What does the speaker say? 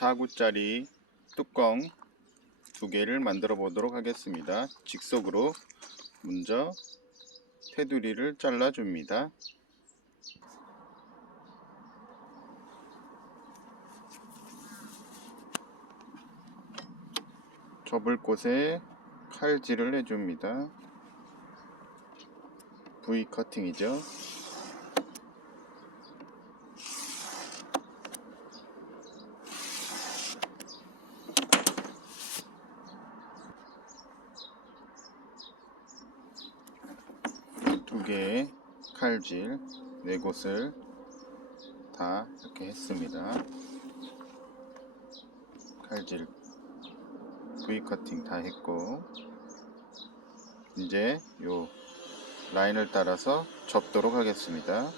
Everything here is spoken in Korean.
4구짜리 뚜껑 두 개를 만들어 보도록 하겠습니다. 직속으로 먼저 테두리를 잘라 줍니다. 접을 곳에 칼질을 해줍니다. V 커팅이죠. 두 개의 칼질 네 곳을 다 이렇게 했습니다. 칼질 V 커팅 다 했고 이제 요 라인을 따라서 접도록 하겠습니다.